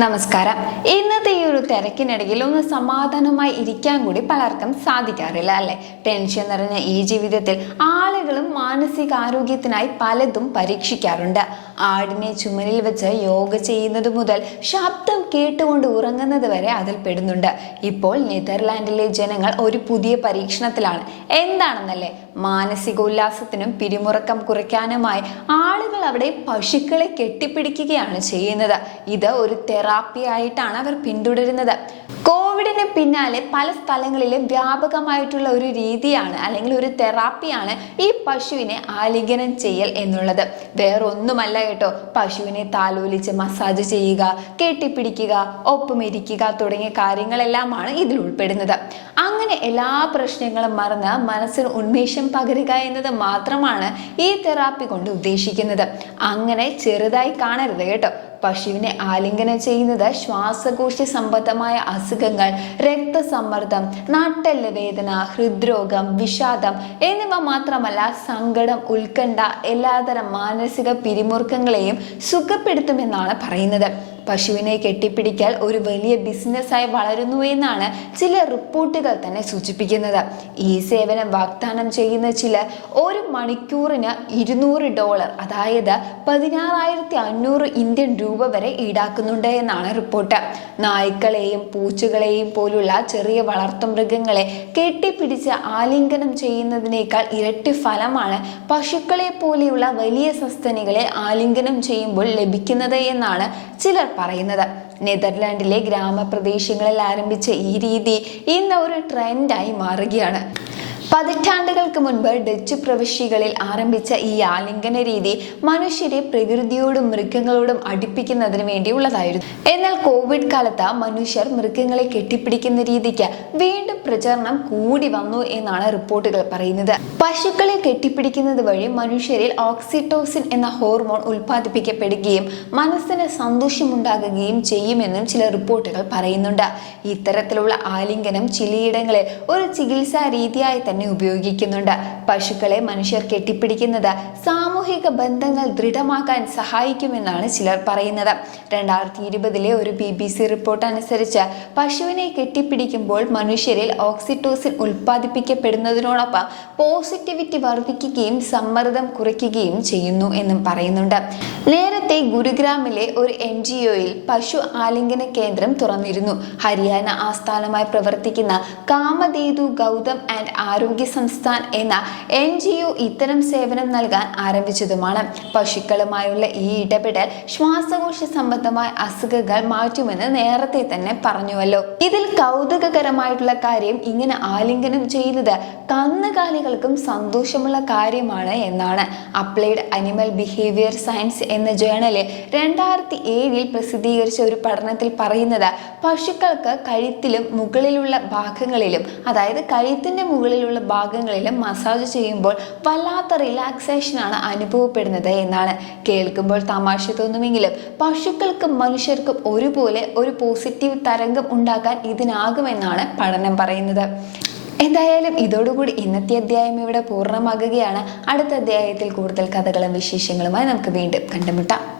നമസ്കാരം. ഇന്നത്തെ ഈ ഒരു തിരക്കിനിടയിൽ ഒന്ന് സമാധാനമായി ഇരിക്കാൻ കൂടി പലർക്കും സാധിക്കാറില്ല അല്ലെ? ടെൻഷൻ നിറഞ്ഞ ഈ ജീവിതത്തിൽ ആളുകളും മാനസികാരോഗ്യത്തിനായി പലതും പരീക്ഷിക്കാറുണ്ട്. ആടിനെ ചുമലിൽ വെച്ച് യോഗ ചെയ്യുന്നത് മുതൽ ശബ്ദം കേട്ടുകൊണ്ട് ഉറങ്ങുന്നത് വരെ അതിൽ പെടുന്നുണ്ട്. ഇപ്പോൾ നെതർലാൻഡിലെ ജനങ്ങൾ ഒരു പുതിയ പരീക്ഷണത്തിലാണ്. എന്താണെന്നല്ലേ? മാനസിക ഉല്ലാസത്തിനും പിരിമുറക്കം കുറയ്ക്കാനുമായി ആളുകൾ അവിടെ പശുക്കളെ കെട്ടിപ്പിടിക്കുകയാണ് ചെയ്യുന്നത്. ഇത് ഒരു തെറാപ്പി ആയിട്ടാണ് അവർ പിന്തുടരുന്നത്. കോവിഡിന് പിന്നാലെ പല സ്ഥലങ്ങളിലും വ്യാപകമായിട്ടുള്ള ഒരു രീതിയാണ് അല്ലെങ്കിൽ ഒരു തെറാപ്പിയാണ് ഈ പശുവിനെ ആലിംഗനം ചെയ്യൽ എന്നുള്ളത്. വേറൊന്നുമല്ല കേട്ടോ. പശുവിനെ താലോലിച്ച് മസാജ് ചെയ്യുക കെട്ടിപ്പിടിക്കുക ഒപ്പം ഇരിക്കുക തുടങ്ങിയ കാര്യങ്ങളെല്ലാമാണ് ഇതിൽ ഉൾപ്പെടുന്നത്. അങ്ങനെ എല്ലാ പ്രശ്നങ്ങളും മറന്ന് മനസ്സിന് ഉന്മേഷം പകരുക എന്നത് മാത്രമാണ് ഈ തെറാപ്പി കൊണ്ട് ഉദ്ദേശിക്കുന്നത്. അങ്ങനെ ചെറുതായി കാണരുത് കേട്ടോ. പശുവിനെ ആലിംഗനം ചെയ്യുന്നത് ശ്വാസകോശ സംബന്ധമായ അസുഖങ്ങൾ രക്തസമ്മർദ്ദം നാട്ടല്ല വേദന ഹൃദ്രോഗം വിഷാദം എന്നിവ മാത്രമല്ല സങ്കടം ഉത്കണ്ഠ എല്ലാതരം മാനസിക പിരിമുറുക്കങ്ങളെയും സുഖപ്പെടുത്തുമെന്നാണ് പറയുന്നത്. പശുവിനെ കെട്ടിപ്പിടിക്കൽ ഒരു വലിയ ബിസിനസ്സായി വളരുന്നു എന്നാണ് ചില റിപ്പോർട്ടുകൾ തന്നെ സൂചിപ്പിക്കുന്നത്. ഈ സേവനം വാഗ്ദാനം ചെയ്യുന്ന ചില ഒരു മണിക്കൂറിന് ഇരുന്നൂറ് ഡോളർ അതായത് പതിനാറായിരത്തി അഞ്ഞൂറ് ഇന്ത്യൻ രൂപ വരെ ഈടാക്കുന്നുണ്ട് എന്നാണ് റിപ്പോർട്ട്. നായ്ക്കളെയും പൂച്ചകളെയും പോലുള്ള ചെറിയ വളർത്തുമൃഗങ്ങളെ കെട്ടിപ്പിടിച്ച് ആലിംഗനം ചെയ്യുന്നതിനേക്കാൾ ഇരട്ടി ഫലമാണ് പശുക്കളെ പോലെയുള്ള വലിയ സസ്തനികളെ ആലിംഗനം ചെയ്യുമ്പോൾ ലഭിക്കുന്നത് എന്നാണ് ചിലർ പറയുന്നത്. നെതർലാൻഡിലെ ഗ്രാമപ്രദേശങ്ങളിൽ ആരംഭിച്ച ഈ രീതി ഇന്ന് ഒരു ട്രെൻഡായി മാറുകയാണ്. പതിറ്റാണ്ടുകൾക്ക് മുൻപ് ഡച്ച് പ്രവിശ്യകളിൽ ആരംഭിച്ച ഈ ആലിംഗന രീതി മനുഷ്യരെ പ്രകൃതിയോടും മൃഗങ്ങളോടും അടുപ്പിക്കുന്നതിന് വേണ്ടിയുള്ളതായിരുന്നു. എന്നാൽ കോവിഡ് കാലത്ത് മനുഷ്യർ മൃഗങ്ങളെ കെട്ടിപ്പിടിക്കുന്ന രീതിക്ക് വീണ്ടും പ്രചരണം കൂടി വന്നു എന്നാണ് റിപ്പോർട്ടുകൾ പറയുന്നത്. പശുക്കളെ കെട്ടിപ്പിടിക്കുന്നത് വഴി മനുഷ്യരിൽ ഓക്സിറ്റോസിൻ എന്ന ഹോർമോൺ ഉൽപ്പാദിപ്പിക്കപ്പെടുകയും മനസ്സിന് സന്തോഷമുണ്ടാകുകയും ചെയ്യുമെന്നും ചില റിപ്പോർട്ടുകൾ പറയുന്നുണ്ട്. ഇത്തരത്തിലുള്ള ആലിംഗനം ചിലയിടങ്ങളിൽ ഒരു ചികിത്സാ രീതിയായി തന്നെ ഉപയോഗിക്കുന്നുണ്ട്. പശുക്കളെ മനുഷ്യർ കെട്ടിപ്പിടിക്കുന്നത് സാമൂഹിക ബന്ധങ്ങൾ ദൃഢമാക്കാൻ സഹായിക്കുമെന്നാണ് ചിലർ പറയുന്നത്. രണ്ടായിരത്തി ഇരുപതിലെ ഒരു ബി ബി സി റിപ്പോർട്ട് അനുസരിച്ച് പശുവിനെ കെട്ടിപ്പിടിക്കുമ്പോൾ മനുഷ്യരിൽ ഓക്സിറ്റോസിൻ ഉൽപ്പാദിപ്പിക്കപ്പെടുന്നതിനോടൊപ്പം പോസിറ്റിവിറ്റി വർദ്ധിക്കുകയും സമ്മർദ്ദം കുറയ്ക്കുകയും ചെയ്യുന്നു എന്നും പറയുന്നുണ്ട്. നേരത്തെ ഗുരുഗ്രാമിലെ ഒരു എൻ ജി ഒയിൽ പശു ആലിംഗന കേന്ദ്രം തുറന്നിരുന്നു. ഹരിയാന ആസ്ഥാനമായി പ്രവർത്തിക്കുന്ന കാമധേതു ഗൗതം ആൻഡ് ആരോഗ്യ സംസ്ഥാൻ എന്ന എൻ ജി ഒ ഇത്തരം സേവനം നൽകാൻ ആരംഭിച്ചതുമാണ്. പശുക്കളുമായുള്ള ഈ ഇടപെടൽ ശ്വാസകോശ സംബന്ധമായ അസുഖങ്ങൾ മാറ്റുമെന്ന് നേരത്തെ തന്നെ പറഞ്ഞുവല്ലോ. ഇതിൽ കൗതുകകരമായിട്ടുള്ള കാര്യം ഇങ്ങനെ ആലിംഗനം ചെയ്യുന്നത് കന്നുകാലികൾക്കും സന്തോഷമുള്ള കാര്യമാണ് എന്നാണ്. അപ്ലൈഡ് അനിമൽ ബിഹേവിയർ സയൻസ് എന്ന ജേണലിൽ രണ്ടായിരത്തി ഏഴിൽ പ്രസിദ്ധീകരിച്ച ഒരു പഠനത്തിൽ പറയുന്നത് പശുക്കൾക്ക് കഴുത്തിലും മുകളിലുള്ള ഭാഗങ്ങളിലും അതായത് കഴുത്തിന്റെ മുകളിലുള്ള ഭാഗങ്ങളിലും മസാജ് ചെയ്യുമ്പോൾ വല്ലാത്ത റിലാക്സേഷനാണ് അനുഭവപ്പെടുന്നത് എന്നാണ്. കേൾക്കുമ്പോൾ തമാശ തോന്നുമെങ്കിലും പശുക്കൾക്കും മനുഷ്യർക്കും ഒരുപോലെ ഒരു പോസിറ്റീവ് തരംഗം ഉണ്ടാക്കാൻ ഇതിനാകുമെന്നാണ് പഠനം പറയുന്നത്. എന്തായാലും ഇതോടുകൂടി ഇന്നത്തെ അധ്യായം ഇവിടെ പൂർണമാകുകയാണ്. അടുത്ത അധ്യായത്തിൽ കൂടുതൽ കഥകളും വിശേഷങ്ങളുമായി നമുക്ക് വീണ്ടും കണ്ടുമുട്ടാം.